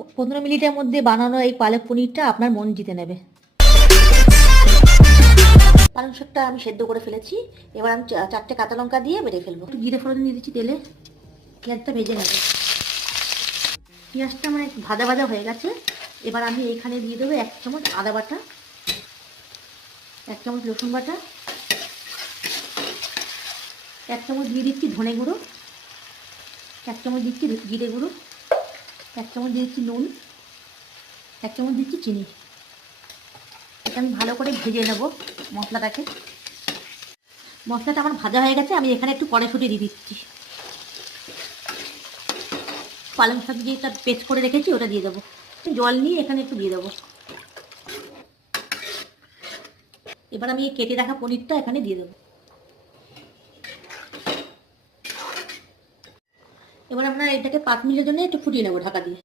15 মিনিটের মধ্যে বানানো এই পালক পনিরটা আপনার মন জিতে নেবে। পালং শাকটা আমি সেদ্ধ করে ফেলেছি। এবার আমি 4টে কাঁচা লঙ্কা দিয়ে বেটে ফেলবো। একটু জিরে ফোড়ন দিয়ে দিচ্ছি তেলে। পেঁয়াজটা ভেজে নেব। পেঁয়াজটা মানে ভাজা ভাজা হয়ে গেছে। এবার আমি এইখানে দিয়ে দেবো 1 চামচ আদা বাটা, 1 চামচ রসুন বাটা, 1 চামচ দিয়ে দিচ্ছি ধনে গুঁড়ো, 1 চামচ দিচ্ছি জিরে গুঁড়ো, 1 চামচ দিয়ে দিচ্ছি নুন, 1 চামচ দিচ্ছি চিনি। এটা আমি ভালো করে ভেজে নেব মশলাটাকে। মশলাটা আমার ভাজা হয়ে গেছে। আমি এখানে একটু কড়াইশুঁটি দিয়ে দিচ্ছি। পালং শাক যেটা পেস্ট করে রেখেছি ওটা দিয়ে দেবো। জল নিয়ে এখানে একটু দিয়ে দেবো। এবার আমি এই কেটে রাখা পনিরটা এখানে দিয়ে দেবো। এবার আমরা এটাকে 5 মিনিটের জন্য একটু ফুটিয়ে নেবো ঢাকা দিয়ে।